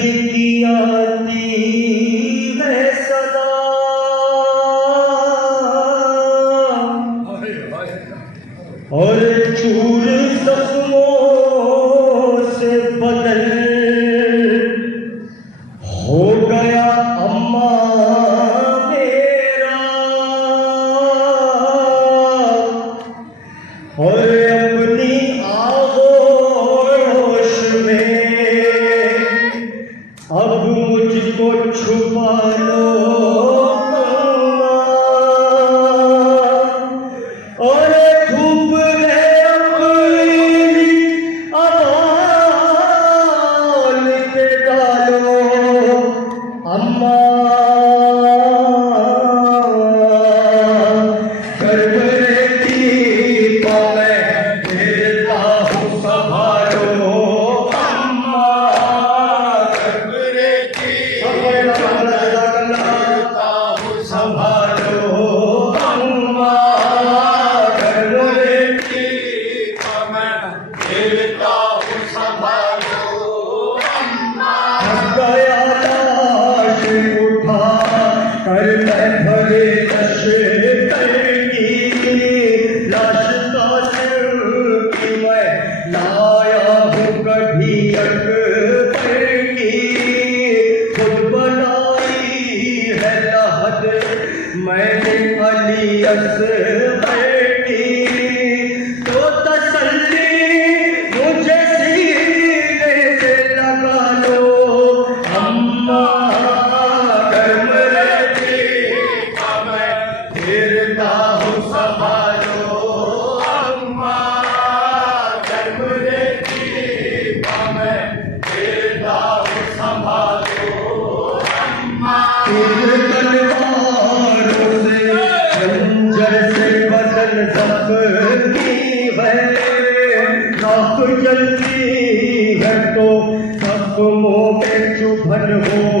की आती है सदा और चूर जख्मों से बदल हो गया अम्मा मेरा और अपनी आगोश में अब मुझको छुपा लो और धूप है अपनी अबाल के डालो अम्मा करवरे की पावे देता हूँ संभालो अम्मा करवरे की देता हूँ संभालो अम्मा करवरे की पावे देता हूँ संभालो अम्मा गया लाश उठा कर मैं भरे नशे करेगी लाश का सिर की मैं लाया हूँ कभी अकबर की खुद बनाई है लहद मैंने अली असगर की तो तसल्ली मुझे सीने से लगा लो अम्मा करवरे की मैं फिरता हूँ संभालो अम्मा करवरे की मैं फिरता हूँ संभालो अम्मा तलवारों से खंजर से बदन जख्मी है नाक जलती है तो जख्मों में चुभन हो